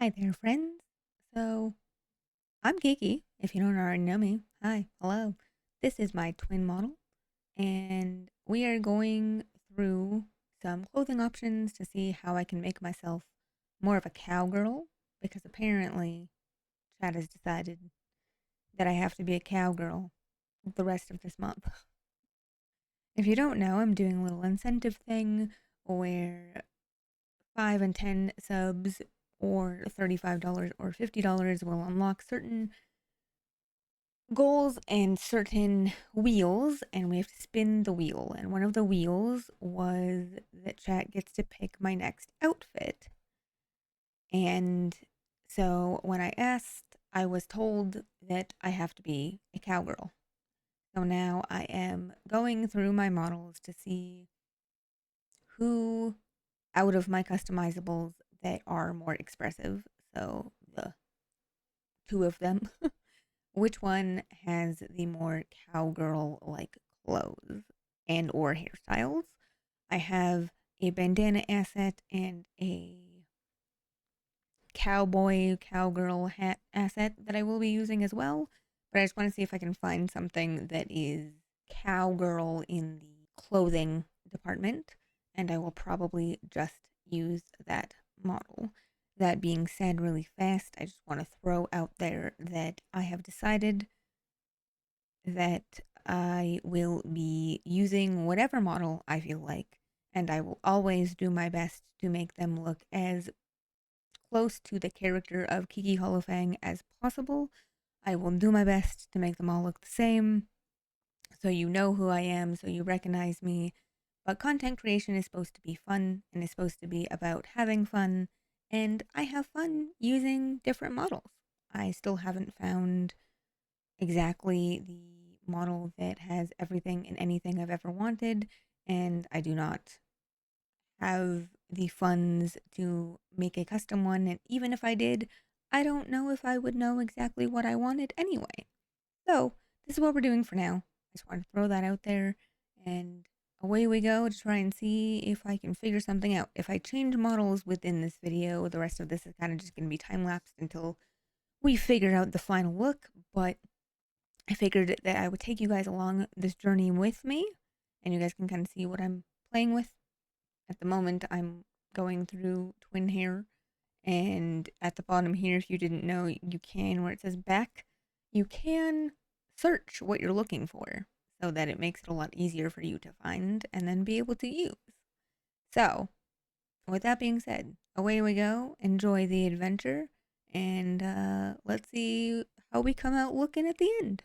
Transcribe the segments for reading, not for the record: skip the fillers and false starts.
Hi there, friends. So, I'm Kiki, if you don't already know me. Hi, hello. This is my twin model, and we are going through some clothing options to see how I can make myself more of a cowgirl, because apparently Chad has decided that I have to be a cowgirl the rest of this month. If you don't know, I'm doing a little incentive thing where 5 and 10 subs or $35 or $50 will unlock certain goals and certain wheels, and we have to spin the wheel. And one of the wheels was that chat gets to pick my next outfit. And so when I asked, I was told that I have to be a cowgirl. So now I am going through my models to see who out of my customizables that are more expressive. So the two of them, which one has the more cowgirl like clothes and or hairstyles. I have a bandana asset and a cowgirl hat asset that I will be using as well. But I just want to see if I can find something that is cowgirl in the clothing department, and I will probably just use that model. That being said, really fast, I just want to throw out there that I have decided that I will be using whatever model I feel like, and I will always do my best to make them look as close to the character of KikiHollowFang as possible. I will do my best to make them all look the same, so you know who I am, so you recognize me. But content creation is supposed to be fun and is supposed to be about having fun, and I have fun using different models. I still haven't found exactly the model that has everything and anything I've ever wanted, and I do not have the funds to make a custom one. And even if I did, I don't know if I would know exactly what I wanted anyway. So, this is what we're doing for now. I just want to throw that out there, and away we go to try and see if I can figure something out. If I change models within this video, the rest of this is kind of just going to be time lapsed until we figure out the final look, but I figured that I would take you guys along this journey with me, and you guys can kind of see what I'm playing with. At the moment, I'm going through twin hair, and at the bottom here, if you didn't know, you can, where it says back, you can search what you're looking for so that it makes it a lot easier for you to find and then be able to use. So, with that being said, away we go. Enjoy the adventure, and let's see how we come out looking at the end.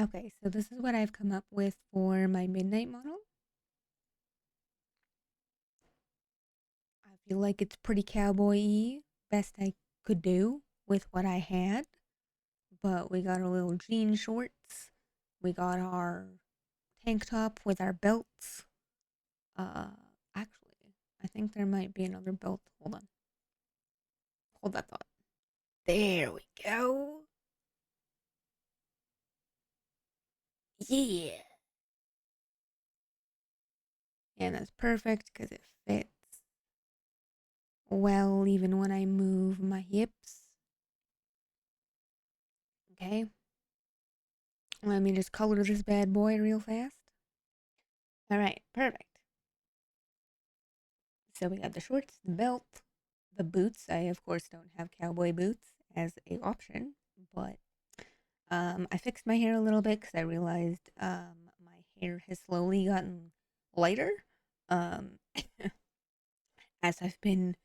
Okay, so this is what I've come up with for my midnight model. I feel like it's pretty cowboy-y, best I could do with what I had. But we got our little jean shorts. We got our tank top with our belts. Uh, actually, I think there might be another belt. Hold on. Hold that thought. There we go. Yeah. And that's perfect because it fits well even when I move my hips. Okay. Let me just color this bad boy real fast. All right, perfect. So we got the shorts, the belt, the boots. I of course don't have cowboy boots as a option, but I fixed my hair a little bit because I realized my hair has slowly gotten lighter um, as I've been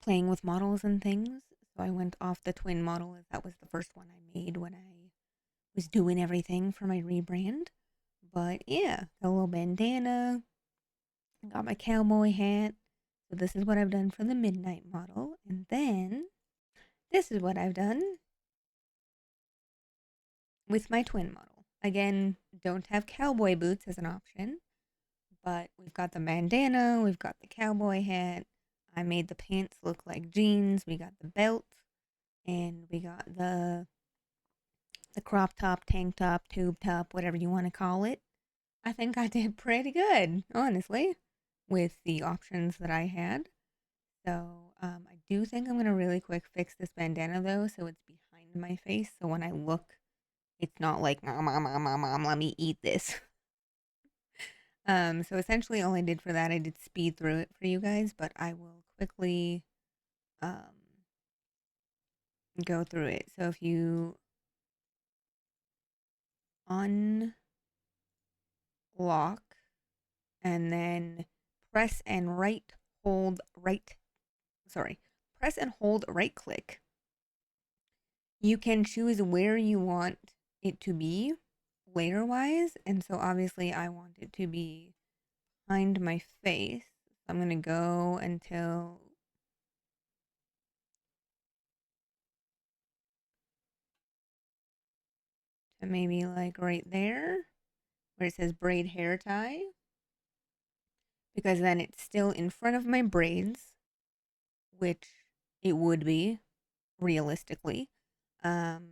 playing with models and things. So I went off the twin model as that was the first one I made when I was doing everything for my rebrand. But yeah, got a little bandana, got my cowboy hat. So this is what I've done for the midnight model. And then this is what I've done with my twin model. Again, don't have cowboy boots as an option, but we've got the bandana, we've got the cowboy hat. I made the pants look like jeans. We got the belt, and we got the crop top, tank top, tube top, whatever you want to call it. I think I did pretty good, honestly, with the options that I had. So I do think I'm gonna really quick fix this bandana though, so it's behind my face. So when I look, it's not like mom, let me eat this. So essentially, all I did for that, I did speed through it for you guys, but I will quickly um go through it. So if you unlock and then press and right, sorry, press and hold right click, you can choose where you want it to be layer wise. And so obviously, I want it to be behind my face. I'm gonna go until to maybe like right there where it says braid hair tie, because then it's still in front of my braids, which it would be realistically. Um,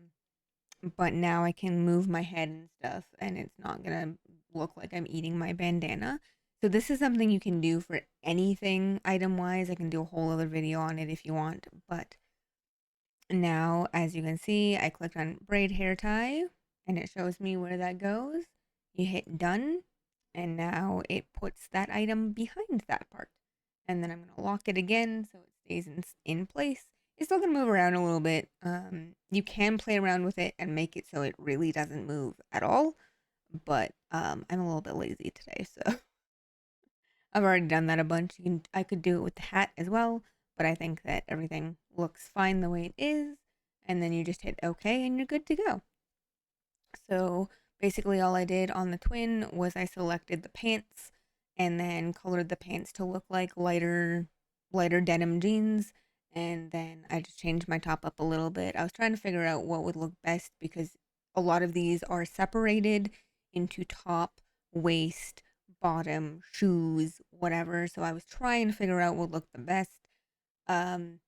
but now I can move my head and stuff, and it's not gonna look like I'm eating my bandana. So this is something you can do for anything item wise. I can do a whole other video on it if you want, but now as you can see, I clicked on braid hair tie, and it shows me where that goes. You hit done, and now it puts that item behind that part. And then I'm going to lock it again so it stays in place. It's still going to move around a little bit. You can play around with it and make it so it really doesn't move at all, but I'm a little bit lazy today, so I've already done that a bunch. I could do it with the hat as well, but I think that everything looks fine the way it is. And then you just hit OK and you're good to go. So basically, all I did on the twin was I selected the pants and then colored the pants to look like lighter denim jeans. And then I just changed my top up a little bit. I was trying to figure out what would look best because a lot of these are separated into top, waist, bottom, shoes, whatever. So I was trying to figure out what looked the best. Um,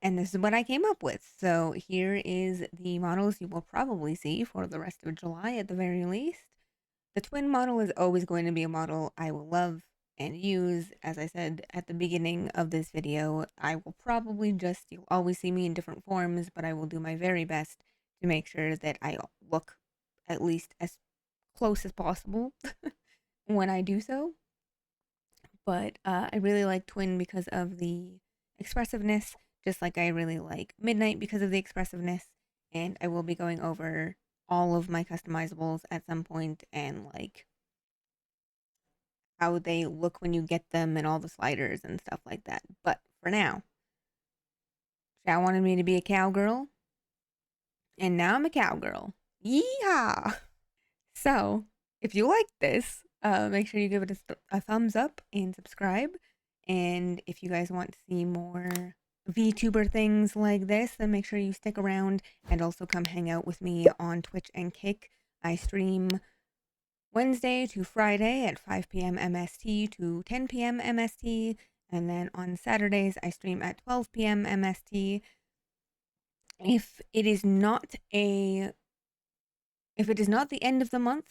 and this is what I came up with. So here is the models you will probably see for the rest of July at the very least. The twin model is always going to be a model I will love and use. As I said at the beginning of this video, I will probably you'll always see me in different forms, but I will do my very best to make sure that I look at least as close as possible when I do so. But I really like twin because of the expressiveness, just like I really like midnight because of the expressiveness. And I will be going over all of my customizables at some point and like how they look when you get them and all the sliders and stuff like that. But for now, Chow wanted me to be a cowgirl, and now I'm a cowgirl. Yeehaw! So, if you like this, make sure you give it a thumbs up and subscribe. And if you guys want to see more VTuber things like this, then make sure you stick around and also come hang out with me on Twitch and Kick. I stream Wednesday to Friday at 5 p.m. MST to 10 p.m. MST. And then on Saturdays, I stream at 12 p.m. MST. If it is not the end of the month,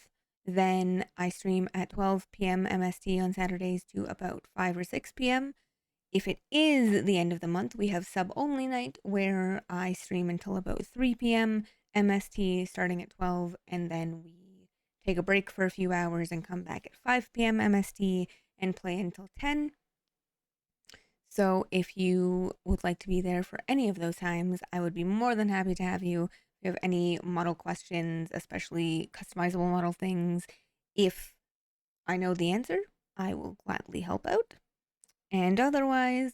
then I stream at 12 p.m. MST on Saturdays to about 5 or 6 p.m. If it is the end of the month, we have sub only night where I stream until about 3 p.m. MST starting at 12, and then we take a break for a few hours and come back at 5 p.m. MST and play until 10. So if you would like to be there for any of those times, I would be more than happy to have you. If you have any model questions, especially customizable model things, if I know the answer, I will gladly help out. And otherwise,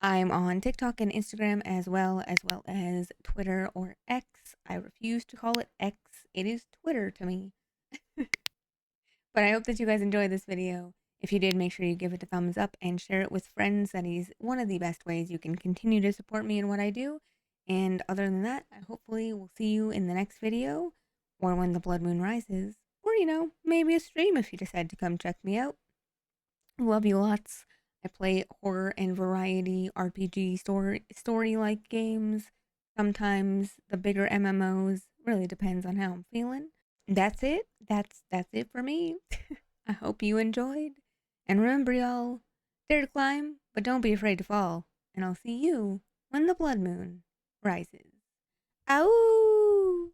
I'm on TikTok and Instagram as well as Twitter or X. I refuse to call it X. It is Twitter to me. But I hope that you guys enjoyed this video. If you did, make sure you give it a thumbs up and share it with friends. That is one of the best ways you can continue to support me in what I do. And other than that, I hopefully will see you in the next video, or when the blood moon rises, or maybe a stream if you decide to come check me out. Love you lots. I play horror and variety RPG story-like games. Sometimes the bigger MMOs. Really depends on how I'm feeling. That's it. That's it for me. I hope you enjoyed. And remember, y'all, dare to climb, but don't be afraid to fall. And I'll see you when the blood moon rises. Ow!